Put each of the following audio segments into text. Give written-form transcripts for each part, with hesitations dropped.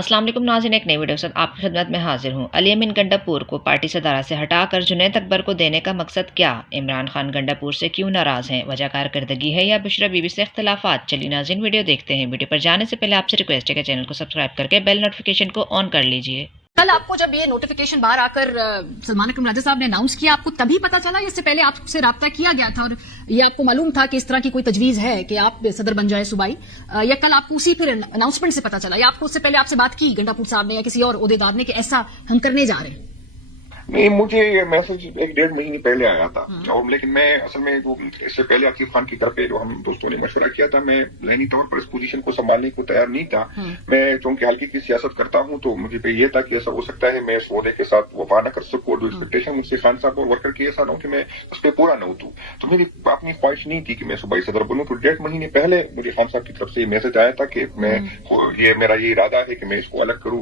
अस्सलाम वालेकुम नाज़रीन, एक नई वीडियो के साथ आपकी खिदमत में हाजिर हूँ। अली अमीन गंडापुर को पार्टी सदारत से हटाकर जुनैद अकबर को देने का मकसद क्या? इमरान खान गंडापुर से क्यों नाराज़ हैं? वजह कारकर्दगी है या बुशरा बीबी से इख्तलाफात? चलिए नाज़रीन, वीडियो देखते हैं। वीडियो पर जाने से पहले आपसे रिक्वेस्ट है कि चैनल को सब्सक्राइब करके बेल नोटिफिकेशन को ऑन कर लीजिए। कल आपको जब ये नोटिफिकेशन बाहर आकर सलमान अकरम राजा साहब ने अनाउंस किया, आपको तभी पता चला या इससे पहले आपसे राब्ता किया गया था और ये आपको मालूम था कि इस तरह की कोई तजवीज है कि आप सदर बन जाए सूबाई, या कल आपको उसी फिर अनाउंसमेंट से पता चला, या आपको उससे पहले आपसे बात की गंडापुर साहब ने या किसी और ओहदेदार ने कि ऐसा हम करने जा रहे हैं? नहीं, मुझे ये मैसेज 1-1.5 महीने पहले आया था। और लेकिन मैं असल में जो इससे पहले आकिब खान की तरफ पे जो हम दोस्तों ने मशवरा किया था, मैं ज़हनी तौर पर इस पोजीशन को संभालने को तैयार नहीं था। मैं चूंकि हल्के की सियासत करता हूं तो मुझे पे ये था कि ऐसा हो सकता है मैं इस ओहदे के साथ वफा न कर सकूं, जो एक्सपेक्टेशन मुझसे खान साहब और वर्कर की ऐसा ना हो कि मैं उस पर पूरा न उतरूं। तो मेरी अपनी ख्वाहिश नहीं थी कि मैं सूबाई सदर बनूं। तो 1.5 महीने पहले मुझे खान साहब की तरफ से मैसेज आया था कि मेरा ये इरादा है कि मैं इसको अलग करूं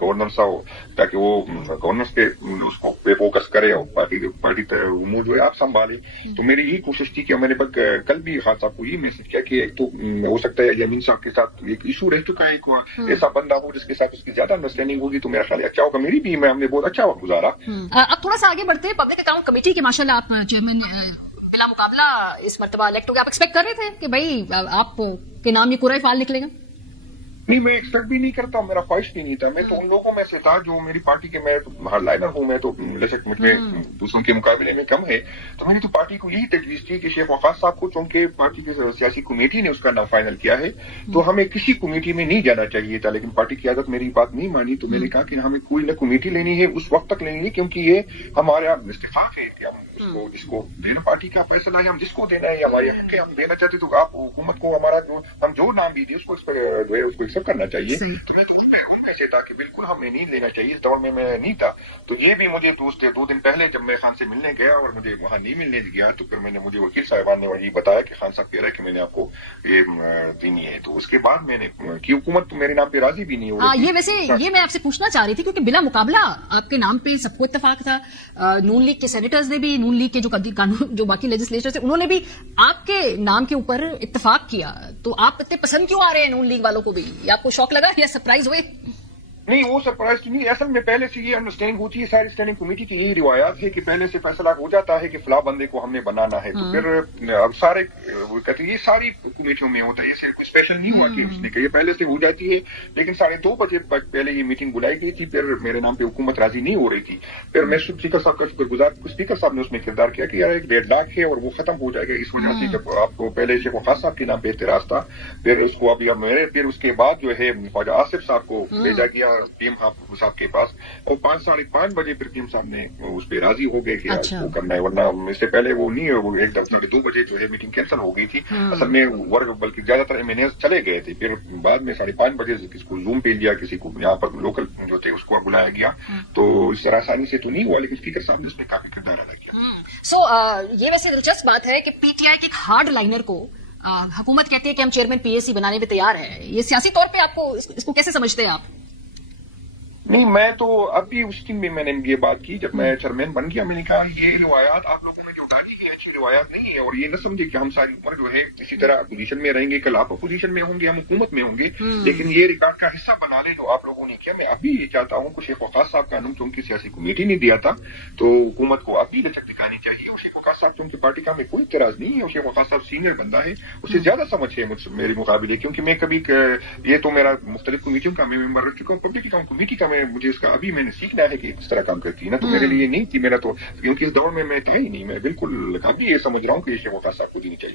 गवर्नर साहब, ताकि वो गवर्नर पे उसको फोकस करे और पार्टी उमूर जो है आप संभाले। तो मेरी यही कोशिश थी कि मैंने कल भी खान साहब को ये मैसेज किया कि एक तो हो सकता है अमीन साहब के साथ एक इशू रह चुका है, एक ऐसा बंदा हो जिसके साथ उसकी ज्यादा अंडरस्टैंडिंग होगी तो मेरा ख्याल अच्छा होगा। मेरी भी हमने बहुत अच्छा वक्त गुजारा। अब थोड़ा सा आगे बढ़ते हैं। पब्लिक अकाउंट कमेटी के माशाल्लाह आप चेयरमैन बिला मुकाबला इस मर्तबा इलेक्ट हो गए। आप एक्सपेक्ट कर रहे थे कि भाई आप के नाम ये पूरा फाल निकलेगा? नहीं, मैं एक्सपेक्ट भी नहीं करता हूँ, मेरा ख्वाहिश भी नहीं था। मैं तो उन लोगों में से था जो मेरी पार्टी के, मैं तो हार्डलाइनर हूँ, मैं तो बेशक मुझे दूसरों के मुकाबले में कम है। तो मैंने तो पार्टी को यही तजवीज की कि शेख वकास साहब को, चूंकि पार्टी की सियासी कमेटी ने उसका नाम फाइनल किया है, तो हमें किसी कमेटी में नहीं जाना चाहिए था। लेकिन पार्टी की आदत मेरी बात नहीं मानी, तो मैंने कहा कि हमें कोई न कमेटी लेनी है, उस वक्त तक लेनी है, क्योंकि ये हमारा इस्तिफाक है कि हम उसको जिसको देना, पार्टी का फैसला है, हम जिसको देना है, हमारे हक है, हम देना चाहते तो आप हुकूमत को हमारा हम जो नाम भी दिए उसको एक्सेप्ट करना चाहिए। तो मैं तो उनमें से था कि बिल्कुल हमें नहीं लेना चाहिए। इस दौर में मैं नहीं था। तो ये भी मुझे दोस्त 2 दिन पहले जब मैं खान से मिलने गया और मुझे वहां नहीं मिलने गया, तो फिर मुझे वकील साहिबान ने वही बताया कि खान साहब कह रहे हैं कि मैंने आपको ये देनी है। तो उसके बाद मैंने की हुकूमत तो मेरे नाम पे राजी भी नहीं हो रही। ये वैसे ये मैं आपसे पूछना चाह रही थी क्योंकि बिला मुकाबला आपके नाम पे सबको इत्तेफाक था। नून लीग के सेनेटर्स ने भी, नून लीग के जो बाकी लेजिस्लेटर्स थे, उन्होंने भी आपके नाम के ऊपर इत्तेफाक किया। तो आप इतने पसंद क्यों आ रहे हैं नून लीग वालों को भी? आपको शौक लगा या सरप्राइज हुए? नहीं, वो सरप्राइज तो नहीं। असल में पहले से ये अंडरस्टैंडिंग होती है, सारी स्टैंडिंग कमेटी की यही रिवायात है कि पहले से फैसला हो जाता है कि फला बंदे को हमने बनाना है। तो फिर अब सारे कहते हैं ये सारी कमेटियों में होता है, ये कोई स्पेशल नहीं हुआ कि उसने कहा, ये पहले से हो जाती है। लेकिन 2:30 बजे पहले ये मीटिंग बुलाई गई थी, फिर मेरे नाम पे हुकूमत राजी नहीं हो रही थी। फिर मैं स्पीकर साहब का शुक्रगुजार, स्पीकर साहब ने उसमें किरदार किया कि यार एक डेडलॉक है और वो खत्म हो जाएगा। इस वजह से जब आपको पहले शेख वकास साहब के नाम पे एतराज था, फिर उसको अभी फिर उसके बाद जो है ख्वाजा आसिफ साहब को भेजा गया पीएम साहब के पास, और 5-5:30 बजे फिर पीएम साहब ने उस पर राजी हो गए कि वो करना है। वरना इससे पहले वो नहीं, वो 1:30-2 बजे जो है मीटिंग कैंसिल हो गई थी। असल में वर्ग बल्कि ज्यादातर एमएनएस चले गए थे। फिर बाद में 5:30 बजे किसी को जूम पे लिया, किसी को यहाँ पर लोकल जो थे उसको बुलाया गया। तो इस तरह आसानी से तो नहीं हुआ, लेकिन स्पीकर साहब ने उसमें काफी किरदार अदा किया। ये वैसे दिलचस्प बात है कि पीटीआई के एक हार्ड लाइनर को हुकूमत कहती है कि हम चेयरमैन पीएसी बनाने में तैयार है। ये सियासी तौर पे आपको इसको कैसे समझते हैं आप? नहीं, मैं तो अभी उस दिन में मैंने ये बात की जब मैं चेयरमैन बन गया। मैंने कहा ये रिवायात आप लोगों ने जो डाली है अच्छी रिवायात नहीं है, और ये न समझे कि हम सारी उम्र जो है इसी तरह अपोजिशन में रहेंगे। कल आप अपोजिशन में होंगे, हम हुकूमत में होंगे, लेकिन ये रिकॉर्ड का हिस्सा बना ले जो आप लोगों ने किया। मैं अभी ये चाहता हूँ कि शेख वकास साहब का नाम चूंकि सियासी कमेटी ने दिया था, तो हुकूमत को अभी लचक दिखानी चाहिए। शेख वकास साहब चूंकि पार्टी का में कोई इतराज नहीं है, और शेख वकास साहब सीनियर बंदा है, उससे ज्यादा समझ है मेरे मुकाबले, क्योंकि मैं कभी ये तो मेरा मुख्तलिफ कमेटियों का मैं मेंबर रह चुका हूँ। पब्लिक अकाउंट कमेटी का मुझे इसका अभी मैंने सीखना है कि इस तरह काम करती है ना। तो मेरे लिए नहीं थी, मेरा तो क्योंकि इस दौर में मैं था ही नहीं। मैं बिल्कुल अभी ये समझ रहा हूँ कि शेख वकास साहब को देनी चाहिए।